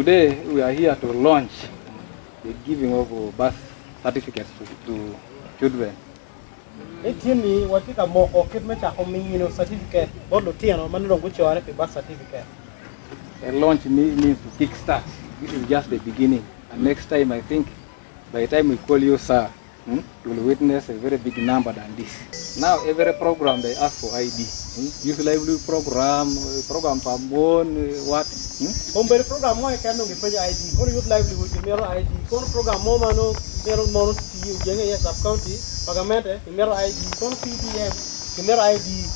today we are here to launch the giving of birth certificates to children. Etini watika moko kitme cha komino certificate bodo tiano manilo gucho are birth certificate. A launch means to kickstart. This is just the beginning. And next time, I think, by the time we call you, sir, you will witness a very big number than this. Now, every program, they ask for ID. Youth livelihood program for what? Compare program mo can no give ID. Or youth livelihood, you ID. Kon program mo mano, mero you jenge sub county, pagamente, you ID. Kon PDM, you ID.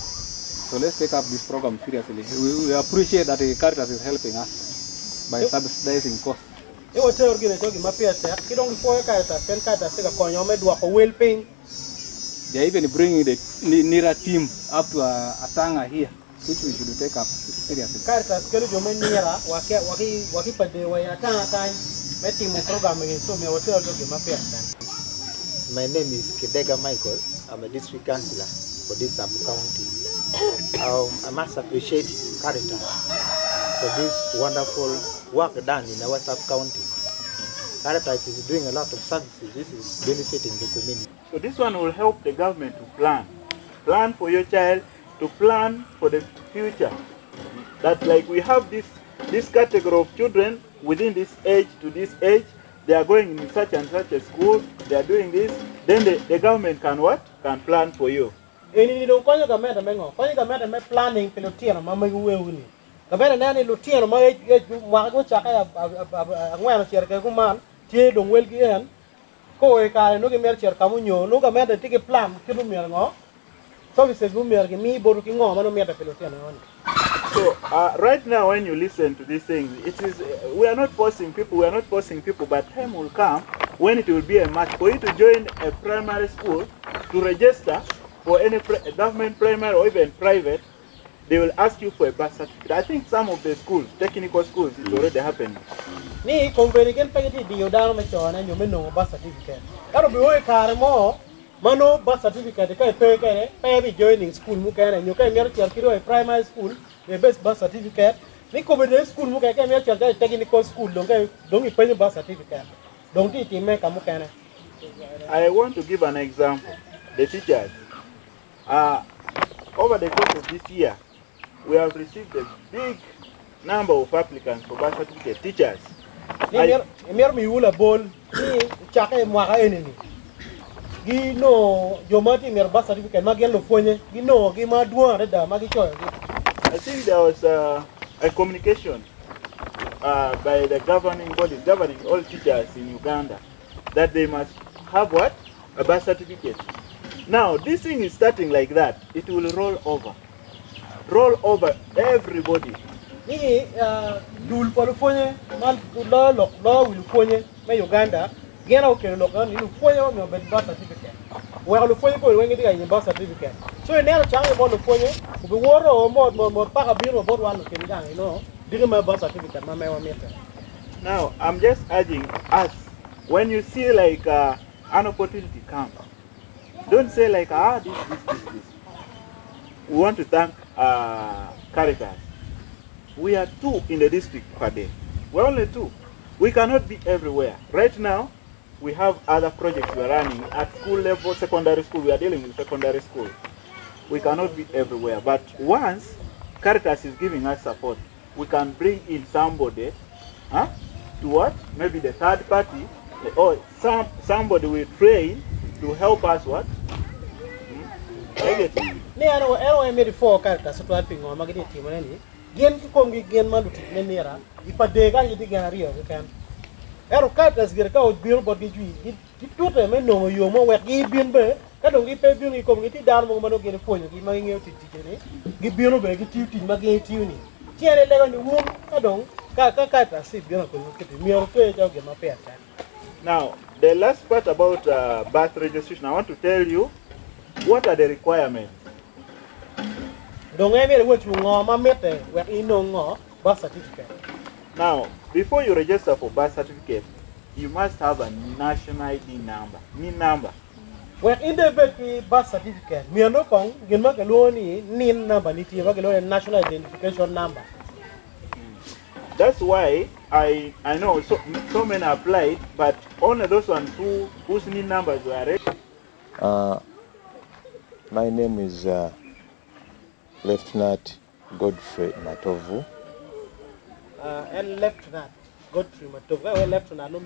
So let's take up this program seriously. We appreciate that the Caritas is helping us by subsidizing costs. You will tell you that you don't for Caritas, then Caritas take a coin, you may do a well paying. They are even bringing the Nira team up to a tanga here, which we should take up seriously. Caritas, can you make Nira, waki per day, where you time, making a program again, so me will tell you my My name is Kidega Michael. I'm a district councillor for this sub-county. I must appreciate Caritas for this wonderful work done in our sub-county. Caritas is doing a lot of services. This is benefiting the community. So this one will help the government to plan for your child, to plan for the future. That like we have this category of children within this age to this age, they are going in such and such a school, they are doing this, then the government can what? Can plan for you. Ini don't call you government mengo. Call you government me planning pilotiano mama uwe uni. Government nani lotiano ma go chaka ngwana cherka kuman tie dong wel gian. Ko e ka no ke mer cherka munyo no government take plan kibu mer ngo. Services bu mer ke mi boru ki ngo mano mer pilotiano on. So right now when you listen to these things, it is we are not forcing people, but time will come when it will be a match for you to join a primary school to register for any government primary or even private. They will ask you for a birth certificate. I think some of the schools, technical schools, it's already happening. Ni company can pay the Udana machine and you may know birth certificate. That will be very car more. Mano birth certificate, you can pay joining school, and you can get a primary school, the best birth certificate. Ni come school, you can get a technical school, don't you pay the birth certificate. Don't it make a mukana. I want to give an example. The teachers. Over the course of this year, we have received a big number of applicants for birth certificate teachers. I think there was a communication by the governing bodies, governing all teachers in Uganda, that they must have what? A birth certificate. Now, this thing is starting like that. It will roll over. Roll over everybody. Uganda, get okay, look on you for your birth certificate. Well, the phone will get a birth certificate. So, you never tell about the phone, the water or more pack a bill about one can down, you know, didn't my birth certificate, my meter. Now, I'm just urging us, when you see like an opportunity come, don't say like, this. We want to thank Caritas. We are 2 in the district per day. We're only 2. We cannot be everywhere. Right now, we have other projects we're running at school level, secondary school. We are dealing with secondary school. We cannot be everywhere. But once Caritas is giving us support, we can bring in somebody to what? Maybe the third party or somebody will train to help us what? I made 4 Caritas swapping or magnetic money. Gen to come again, Maluti, Nira. If a day I dig a real, you can. Caritas get out bill, but did you do them? No, you more work, give been bear. I don't give a bill, community down, moment get a point, give my ear to teach. Give bill, beg it to Maggie tuning. Tiere leg on the womb, I don't. Caritas, see, you're not going to get me or pay, I'll get my pay. Now, the last part about birth registration, I want to tell you what are the requirements. Don't ever what you know, my method, where you know birth certificate. Now, before you register for birth certificate, you must have a national ID number, NIN number. Where in the birth certificate, me no kong, you make a loan NIN number, national identification number. That's why I know so many applied, but only those ones whose NIN numbers were ready. My name is Lieutenant Godfrey Matovu. And Lieutenant Godfrey Matovu. Lieutenant no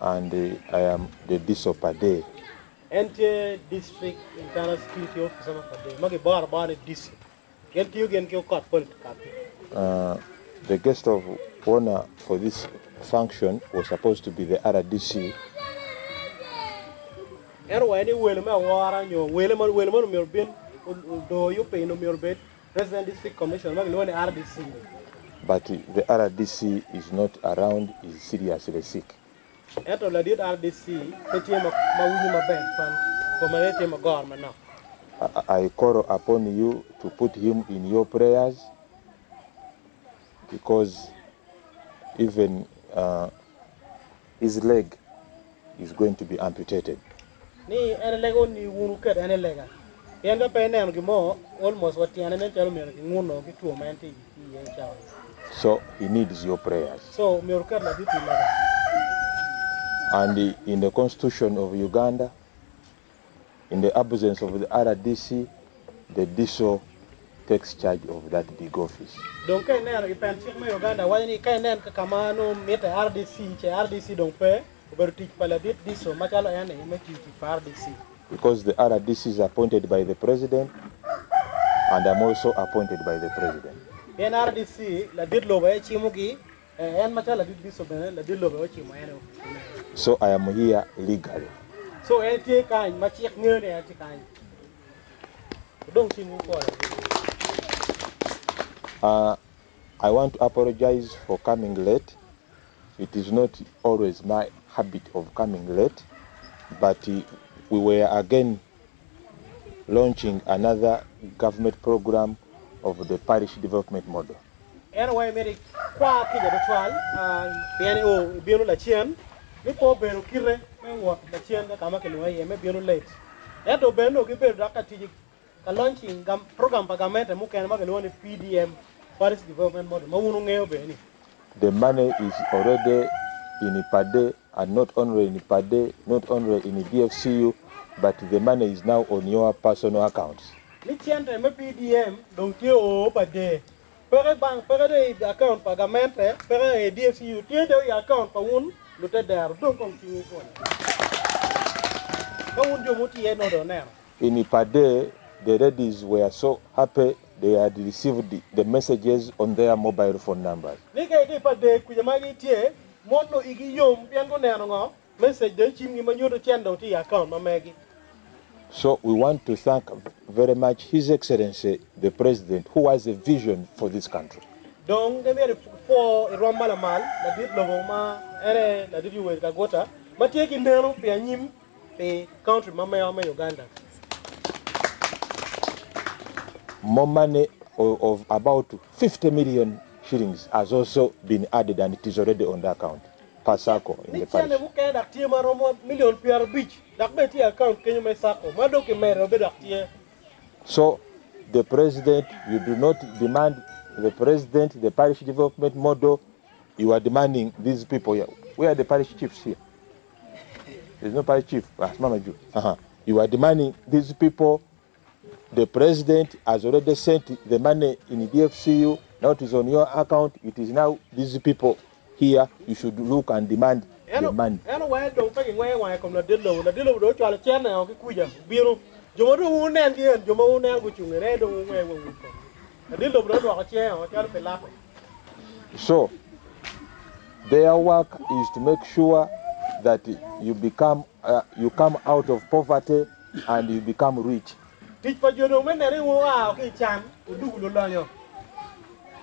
And I am the DISO and district internal security officer of the bar district. Get you can go court the guest of honor for this function was supposed to be the RDC. President District Commission, RDC. But the RDC is not around, is seriously sick. I call upon you to put him in your prayers, because even his leg is going to be amputated. So he needs your prayers. And in the Constitution of Uganda, in the absence of the RDC, the DISO takes charge of that big office. Because the RDC is appointed by the president, and I'm also appointed by the president. So I am here legally. So I want to apologize for coming late. It is not always my habit of coming late, but we were again launching another government program of the parish development model. Launching program PDM parish development model. The money is already in IPADE, and not only in IPADE, not only in DFCU, but the money is now on your personal accounts. PDM don't you per day. Per bank, per day account, pagament, per DFCU, your account for one, look at there, don't continue. In IPADE, the ladies were so happy they had received the messages on their mobile phone numbers. So we want to thank very much His Excellency, the President, who has a vision for this country. More money of about 50 million shillings has also been added, and it is already on the account per circle in the parish. So the president, you do not demand the president, the parish development model, you are demanding these people here. Where are the parish chiefs here? There's no parish chief. You are demanding these people. The president has already sent the money in DFCU. Now it is on your account. It is now these people here. You should look and demand the money. So their work is to make sure that you become, you come out of poverty and you become rich.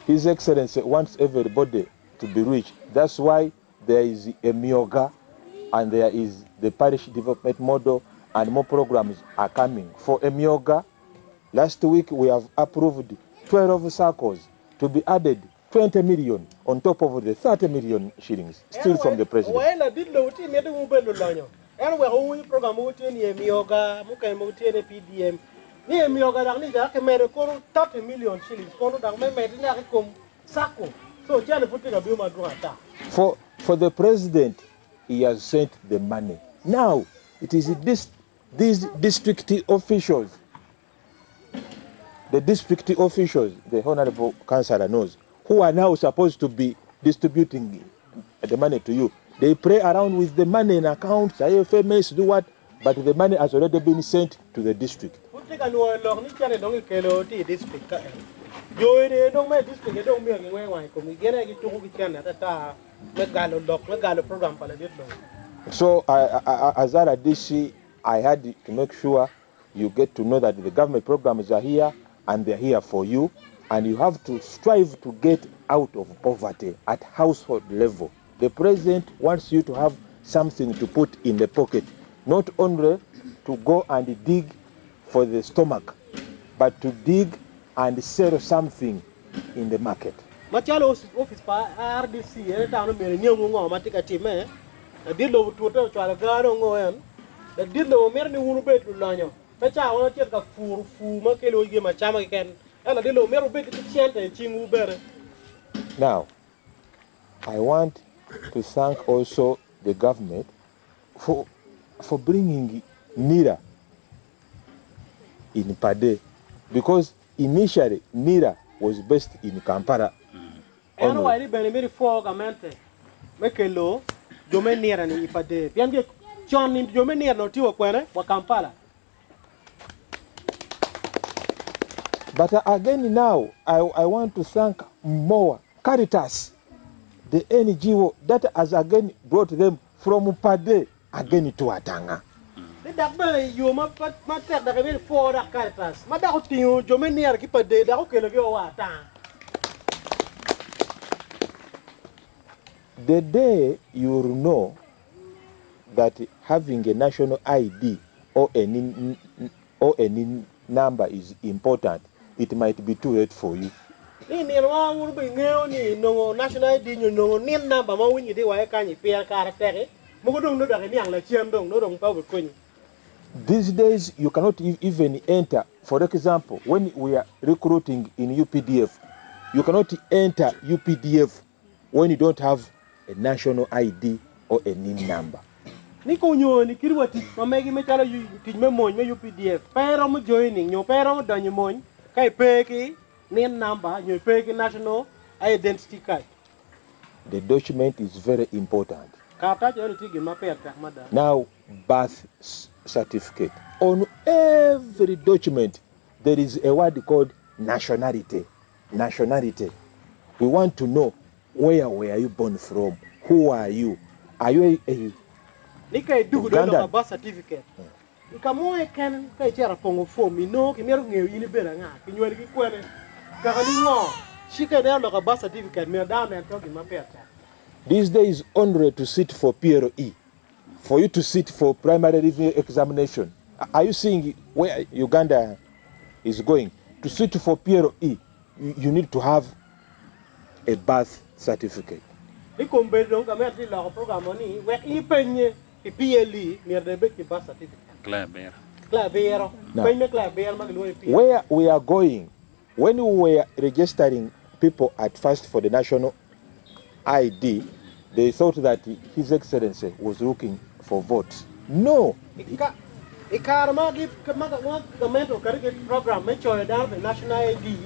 His Excellency wants everybody to be rich. That's why there is a MEDIA and there is the parish development model, and more programs are coming. For a MEDIA, last week we have approved 12 circles to be added 20 million on top of the 30 million shillings still from the president. Ni mi ogadang ni ja ke mere kono 30 million shillings kono dang me me ni kom sako. So jana puti ga biuma duata. For the president, he has sent the money. Now it is these district officials, the honorable councillor knows, who are now supposed to be distributing the money to you. They play around with the money in accounts, IFMS, do what, but the money has already been sent to the district. So as a DC, I had to make sure you get to know that the government programs are here and they're here for you, and you have to strive to get out of poverty at household level. The president wants you to have something to put in the pocket, not only to go and dig for the stomach, but to dig and sell something in the market. Machalo office pa RDC e ta no mere nyengu ngo matika time dilo tuto chwala garo ngo en dilo mer ni wunu betu lanyo pe cha wona chet ka fu makelo yige machama ken ala dilo mer betu tiente chingu bere. Now I want to thank also the government for bringing Nira in Pade, because initially Nira was based in Kampala. Ano wali benimiri foga mente mekelo jome Nira ni Pade. Biange John ni jome Nira no tiwa kwene wa Kampala. But again now I want to thank more Caritas, the NGO that has again brought them from Pade again to Atanga. The dakbe yo ma tek da kebe for da Caritas. Ma da ko tingo jome Nira ki Pade da ko kelo yo wa ta. The day you will know that having a national ID or any number is important, it might be too late for you. Ni wa wuru be ngeo ni no national ID no ni number ma winyi de wa ka ni per karaktere mo ko dong no da ni ang la chiem dong no dong pa ko ni. These days you cannot even enter. For example, when we are recruiting in UPDF, you cannot enter UPDF when you don't have a national ID or a NIN number. Ni ko nyo ni kirwati ma megi me chala yu ti me moñ me UPDF pero mo joining nyo pero mo danyo moñ kay peki NIN number nyo peki national identity card. The document is very important. Kata jo ni tigi ma peka mada. Now, birth certificate. On every document there is a word called nationality. Nationality. We want to know, where were you born from? Who are you? Are you a Nika dugu do no birth certificate. Ika mo e ken ka chera pongo form no ki meru ngeu ini bera nga ki nyweli ki kwene ka ni ngo shika da no birth certificate me da na to ki mapeta. These days only to sit for PRE, for you to sit for primary review examination. Are you seeing where Uganda is going? To sit for PRE, you need to have a birth certificate. Iko mbedo ka meti la program ni we ipenye ki PLE ni de be ki birth certificate. Clabero. Where we are going, when we were registering people at first for the national ID, they thought that His Excellency was looking for votes. No. Program the national ID.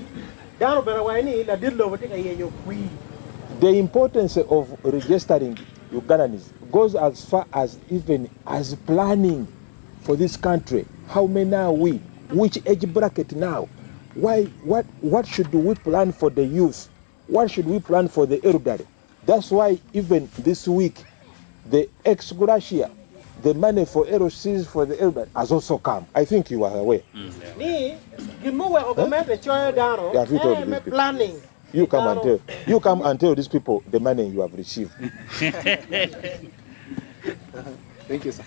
The importance of registering Ugandans goes as far as even as planning for this country. How many are we? Which age bracket now? Why? What should we plan for the youth? What should we plan for the elderly? That's why even this week, the ex gratia, the money for LCs for the elderly has also come. I think you are aware. Planning. You come and tell these people the money you have received. Thank you, sir.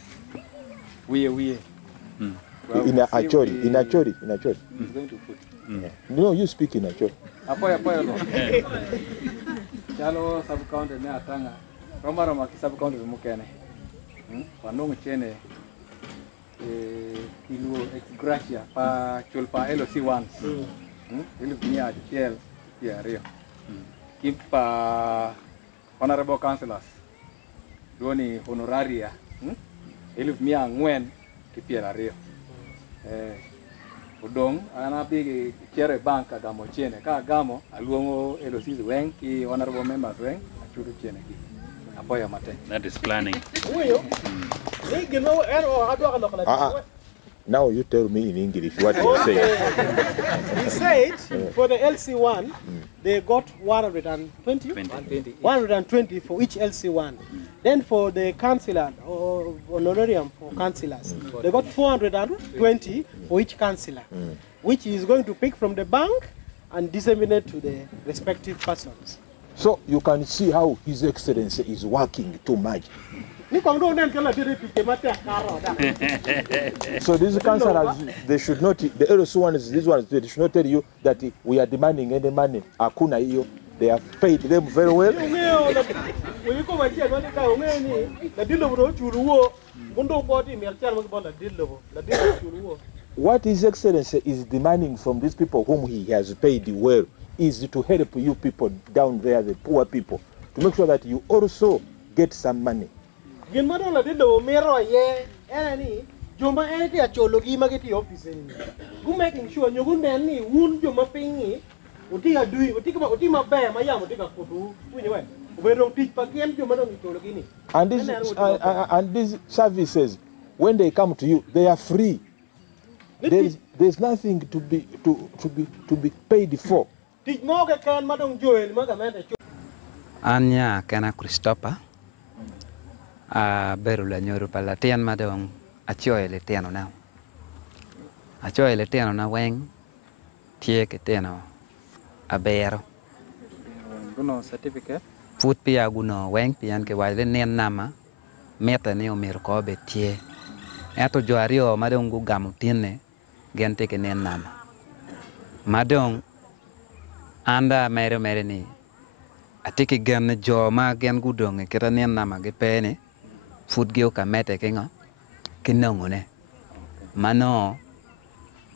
We. Well, In Achori. He's going to put. No, you speak in Achori. Apoya no. Chalo sub county ne atanga. Roma ki sub county mukene. Wanong chene. kilo ex gracia pa chulpa LOC once. Eluf mia chiel ya rio. Keep honorable councillors. Doni honoraria. Eluf mia ngwen kipiera rio. Udong ana big chere banka gamo chene ka gamo aluongo LOC weng ki honorable members weng achuru chene ki. Apoya mate. That is planning. Now you tell me in English what you say. He said for the LC1, they got 120 for each LC1. Then for the councillor or honorarium for councillors, they got 420 for each councillor, which is going to pick from the bank and disseminate to the respective persons. So you can see how His Excellency is working too much. So these councillors, they should not, the LOC ones, these ones, they should not tell you that we are demanding any money. Akuna iyo, they have paid them very well. What His Excellency is demanding from these people whom he has paid well is to help you people down there, the poor people, to make sure that you also get some money. Who making sure you wouldn't any wound your mapping? Utika do Utima bear, my yam, Utika Kudu, we don't teach Pakian to Madame. And these services, when they come to you, they are free. There's nothing to be paid for. Teach Morgan can Madame Joel, Magamanda. Anya kana Christopher berula nyoro pala tian madong achoy le tiano na achoy le tiano na weng tie ke tiano abero Guno certificate put pia guno weng pian ke wale nen nama meta ne o mer ko be tie eto joario madong gu gamu tiene gente ke nen nama madong anda mere ni atiki gan jo ma gen gudong ke nen nama ge pene food geo ka mete kenga kinongone mano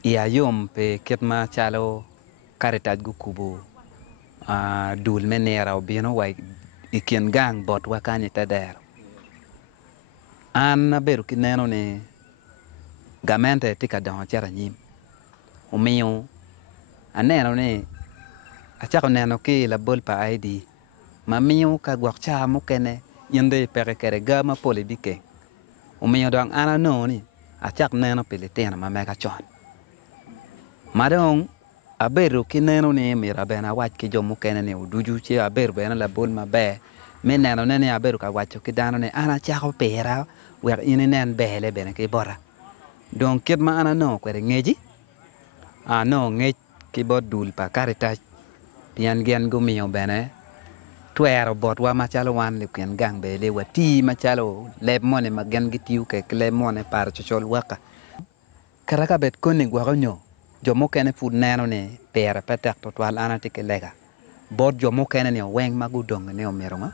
ya yom pe ketma chalo Caritas gu kubu dul menera obino wai ikien gang bot wakani tader an beru kineno ni gamente tika don chara nyim umiyo aneno ni achako neno ki la bol pa ID mamiyo ka gwakcha mukene yende pere kere gama pole bike umiyo dong ana no ni achak neno pilitena mameka chon madong aberu kineno ni mira bena wach ki jomu kene ni uduju che aberu bena la bol mabe meneno ne aberu ka wacho kidano ni ana chako pera wer inenen bele bena ki bora donc kitma ana no kwere ngeji no ngej ki bodul pa Caritas pian gen gumiyo bene tuero bot wa machalo wan le kien gang be le wati machalo le mone magen gitiu ke le mone par chochol waka karaka bet koni gwagonyo jomo kene fud neno ne pera petak to twal anati ke lega bot jomo kene ne weng magudong ne omeronga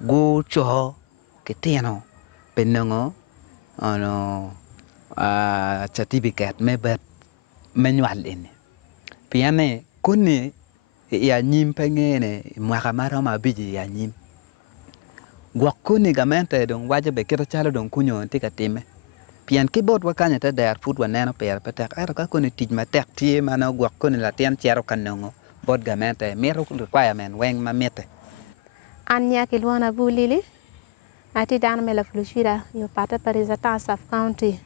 gu cho ke tieno penongo ano certificate me bet manual in piane koni ya nyim pengene mwaka mara ma biji ya nyim gwakuni gamente dong wajibe kito chalo dong kunyo tika time pian keyboard wakanya ta der food waneno per petak ero ka koni tij matek tie mano gwakuni la tian chero kanongo bod gamente mero requirement weng mamete anya kilwana bulili ati dan mela flushira yo pata parizata saf county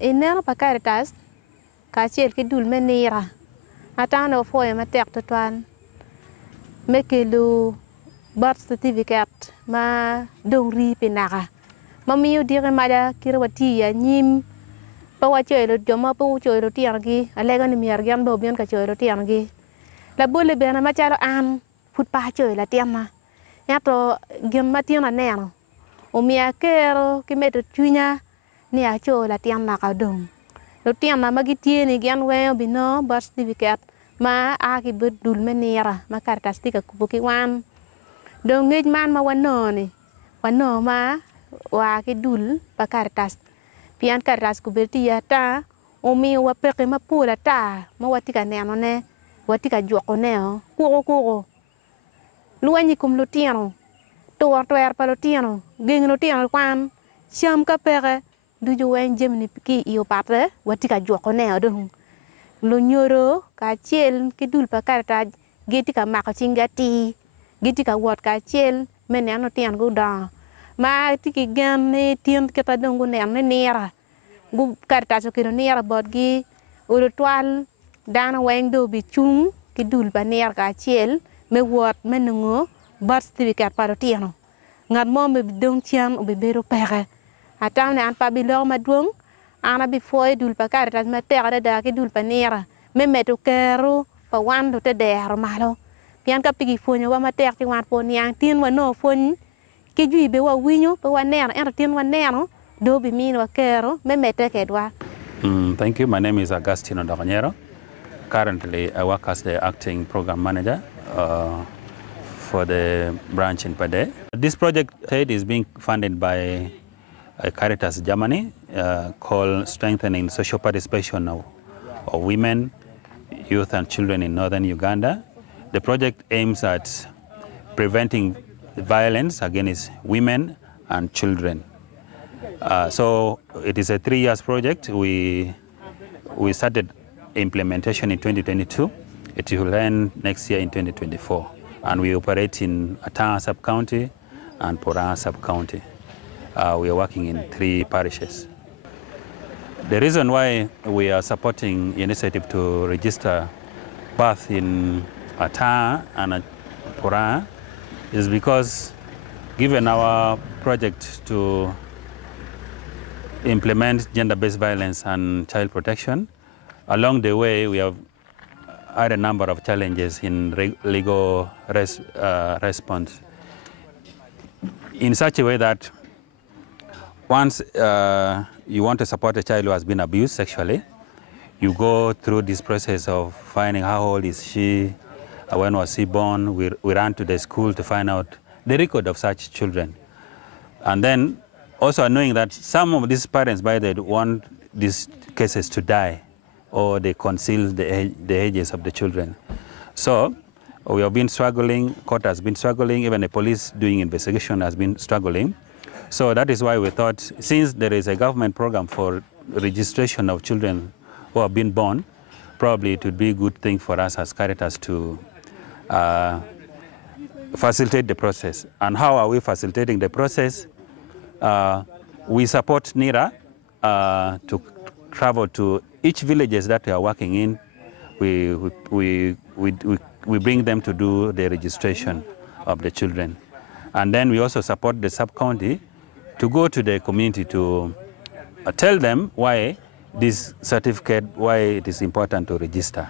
inero pa Caritas ka chel ke dul menira atano foye matek to twan mekelu birth certificate ma dongri pinaka mamiyo dire mada kirwati ya nyim pa wachoylo joma pa wachoylo tiangi alega ni miar gan bo bion ka choylo tiangi la bole bena machalo an put pa choyla tiama yato gem mationa neno o mia kero kimeto chunya ni achola tiama ka dong lo tiama magitieni gan weyo bino birth certificate ma aki bedul menira ma Caritas tika kubuki wan dong ngej man ma wano ma wa ki dul pa Caritas pian Caritas ku berti ya ta omi wa peke ma pula ta ma watika neno ne watika joko ne ko luanyi kum lutiano to pa lutiano geng lutiano kwan sham ka pere duju wen jemni ki iyo patre watika joko ne do lu nyoro ka chel ki dul pa Caritas geti ka mako chingati geti ka wot ka chel meneno tian gu da ma tiki gan ne tian ke ta dongu ne Nira gu Caritas ko Nira bodgi uru twal dana weng do bi chung ki dul pa Nira ka chel me wot menungo bat certificate pa tiano ngat mo me dong chiam obi bero pere atam ne an pa bi lo ma duong ana bi foy dul pa Caritas ma tere da ki dul pa Nira me meto kero pa wando te der malo pian ka pigi fonyo wa ma ter ti wan pon yang tin wa no fon ke jui be wa winyo pa wa ner en tin wa ner do bi min wa kero me mete ke dwa. Thank you. My name is Agustino Doganyero. Currently, I work as the acting program manager for the branch in Pade. This project is being funded by Caritas Germany called Strengthening Social Participation of Women, Youth and Children in Northern Uganda. The project aims at preventing violence against women and children. So it is a 3-year project. We started implementation in 2022. It will end next year in 2024. And we operate in Atanga sub-county and Poranga sub-county. We are working in 3 parishes. The reason why we are supporting initiative to register birth in Atanga and Poranga is because given our project to implement gender-based violence and child protection, along the way we have had a number of challenges in legal response in such a way that once you want to support a child who has been abused sexually, you go through this process of finding how old is she, when was she born. We run to the school to find out the record of such children. And then also knowing that some of these parents, by the way, want these cases to die, or they conceal the ages of the children. So we have been struggling, court has been struggling, even the police doing investigation has been struggling. So that is why we thought, since there is a government program for registration of children who have been born, probably it would be a good thing for us as Caritas to facilitate the process. And how are we facilitating the process? We support Nira to travel to each villages that we are working in. We bring them to do the registration of the children. And then we also support the sub-county to go to the community to tell them why this certificate, why it is important to register.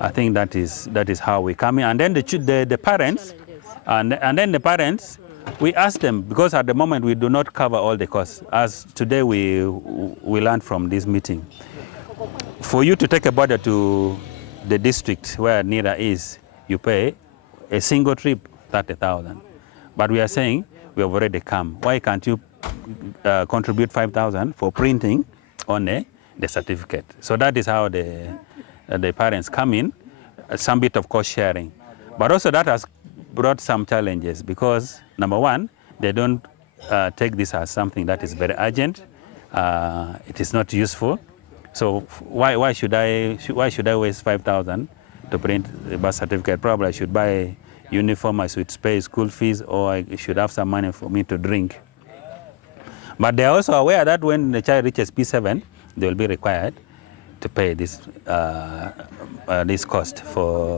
I think that is how we come in. And then the parents, and then the parents, we ask them, because at the moment we do not cover all the costs. As today we learned from this meeting. For you to take a border to the district where Nira is, you pay a single trip 30,000. But we are saying we have already come. Why can't you contribute 5,000 for printing on the certificate? So that is how the parents come in, some bit of cost sharing. But also that has brought some challenges because, number one, they don't take this as something that is very urgent. It is not useful. So why should I waste 5,000 to print a birth certificate? Probably I should buy uniform, I should pay school fees, or I should have some money for me to drink. But they are also aware that when the child reaches P7, they will be required to pay this cost for